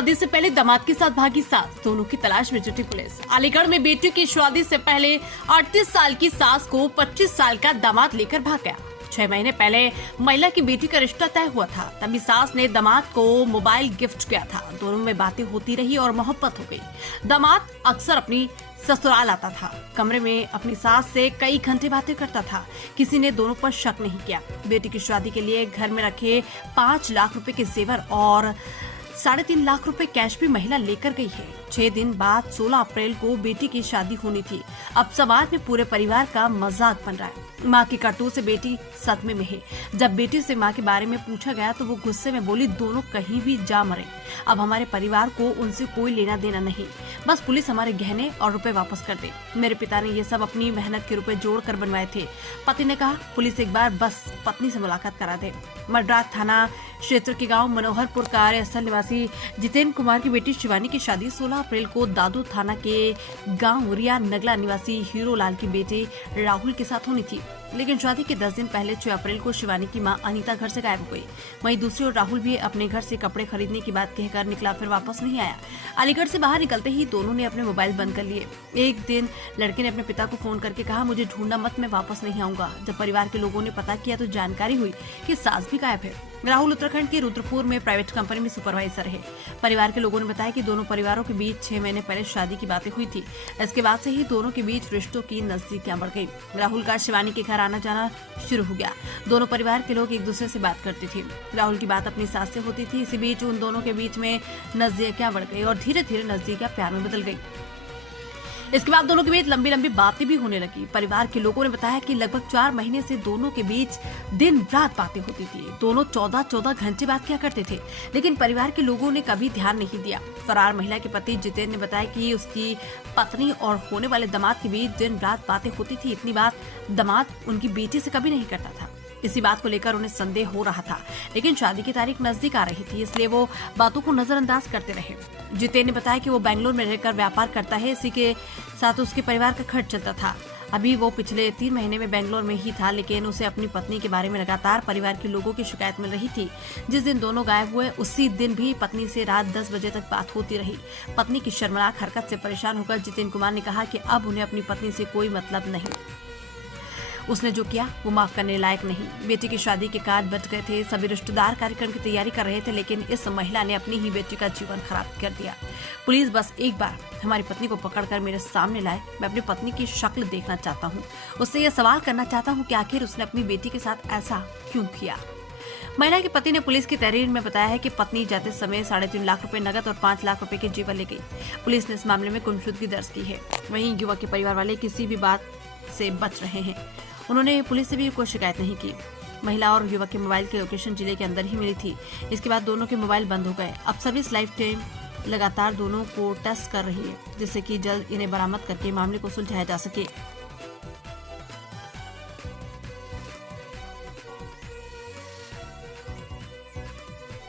शादी से पहले दामाद के साथ भागी सास, दोनों की तलाश में जुटी पुलिस। अलीगढ़ में बेटी की शादी से पहले 38 साल की सास को 25 साल का दामाद लेकर भाग गया। 6 महीने पहले महिला की बेटी का रिश्ता तय हुआ था, तभी सास ने दामाद को मोबाइल गिफ्ट किया था। दोनों में बातें होती रही और मोहब्बत हो गई। दामाद अक्सर अपनी ससुराल आता था, कमरे में अपनी सास से कई घंटे बातें करता था। किसी ने दोनों पर शक नहीं किया। बेटी की शादी के लिए घर में रखे 5 लाख रुपए के जेवर और 3.5 लाख रुपए कैश भी महिला लेकर गई है। 6 दिन बाद 16 अप्रैल को बेटी की शादी होनी थी। अब समाज में पूरे परिवार का मजाक बन रहा है। माँ की करतूत से बेटी सदमे में है। जब बेटी से माँ के बारे में पूछा गया तो वो गुस्से में बोली, दोनों कहीं भी जा मरे, अब हमारे परिवार को उनसे कोई लेना देना नहीं, बस पुलिस हमारे गहने और रुपए वापस कर दे। मेरे पिता ने ये सब अपनी मेहनत के रुपए जोड़ कर बनवाए थे। पति ने कहा, पुलिस एक बार बस पत्नी से मुलाकात करा दे। मड्रास थाना क्षेत्र के गांव मनोहरपुर कार्यस्थल निवासी जितेंद्र कुमार की बेटी शिवानी की शादी 16 अप्रैल को दादू थाना के गांव रिया नगला निवासी हीरो लाल की बेटे राहुल के साथ होनी थी। लेकिन शादी के 10 दिन पहले 6 अप्रैल को शिवानी की मां अनीता घर से गायब हो गई। वहीं दूसरी ओर राहुल भी अपने घर से कपड़े खरीदने की बात कहकर निकला, फिर वापस नहीं आया। अलीगढ़ से बाहर निकलते ही दोनों ने अपने मोबाइल बंद कर लिए। एक दिन लड़के ने अपने पिता को फोन करके कहा, मुझे ढूंढना मत, मैं वापस नहीं आऊंगा। जब परिवार के लोगों ने पता किया तो जानकारी हुई कि सास भी गायब है। राहुल उत्तराखंड के रुद्रपुर में प्राइवेट कंपनी में सुपरवाइजर है। परिवार के लोगों ने बताया कि दोनों परिवारों के बीच 6 महीने पहले शादी की बातें हुई थी। इसके बाद से ही दोनों के बीच रिश्तों की नजदीकियां बढ़ गई। राहुल का शिवानी के घर आना जाना शुरू हो गया। दोनों परिवार के लोग एक दूसरे से बात करते थे। राहुल की बात अपनी सास से होती थी। इसी बीच उन दोनों के बीच में नजदीकियां बढ़ गई और धीरे धीरे नजदीकियां प्यार में बदल गई। इसके बाद दोनों के बीच लंबी लंबी बातें भी होने लगी। परिवार के लोगों ने बताया कि लगभग 4 महीने से दोनों के बीच दिन रात बातें होती थी। दोनों 14-14 घंटे बात किया करते थे, लेकिन परिवार के लोगों ने कभी ध्यान नहीं दिया। फरार महिला के पति जितेंद्र ने बताया कि उसकी पत्नी और होने वाले दामाद के बीच दिन रात बातें होती थी। इतनी बात दामाद उनकी बेटी से कभी नहीं करता था। इसी बात को लेकर उन्हें संदेह हो रहा था, लेकिन शादी की तारीख नजदीक आ रही थी, इसलिए वो बातों को नजरअंदाज करते रहे। जितेंद्र ने बताया कि वो बेंगलोर में रहकर व्यापार करता है, इसी के साथ उसके परिवार का खर्च चलता था। अभी वो पिछले 3 महीने में बेंगलोर में ही था, लेकिन उसे अपनी पत्नी के बारे में लगातार परिवार के लोगों की शिकायत मिल रही थी। जिस दिन दोनों गायब हुए उसी दिन भी पत्नी से रात 10 बजे तक बात होती रही। पत्नी की शर्मनाक हरकत से परेशान होकर जितेंद्र कुमार ने कहा कि अब उन्हें अपनी पत्नी से कोई मतलब नहीं, उसने जो किया वो माफ करने लायक नहीं। बेटी की शादी के कार्ड बच गए थे, सभी रिश्तेदार कार्यक्रम की तैयारी कर रहे थे, लेकिन इस महिला ने अपनी ही बेटी का जीवन खराब कर दिया। पुलिस बस एक बार हमारी पत्नी को पकड़कर मेरे सामने लाए। मैं अपनी पत्नी की शक्ल देखना चाहता हूँ, उससे यह सवाल करना चाहता हूँ कि आखिर उसने अपनी बेटी के साथ ऐसा क्यों किया। महिला के पति ने पुलिस की तहरीर में बताया है कि पत्नी जाते समय 3.5 लाख रुपए नकद और 5 लाख रुपए के जेवर ले गई। पुलिस ने इस मामले में गुमशुदगी दर्ज की है। वहीं युवक के परिवार वाले किसी भी बात से बच रहे हैं। उन्होंने पुलिस से भी कोई शिकायत नहीं की। महिला और युवक के मोबाइल की लोकेशन जिले के अंदर ही मिली थी। इसके बाद दोनों के मोबाइल बंद हो गए। अब सर्विस लाइफ टाइम लगातार दोनों को टेस्ट कर रही है, जिससे कि जल्द इन्हें बरामद करके मामले को सुलझाया जा सके।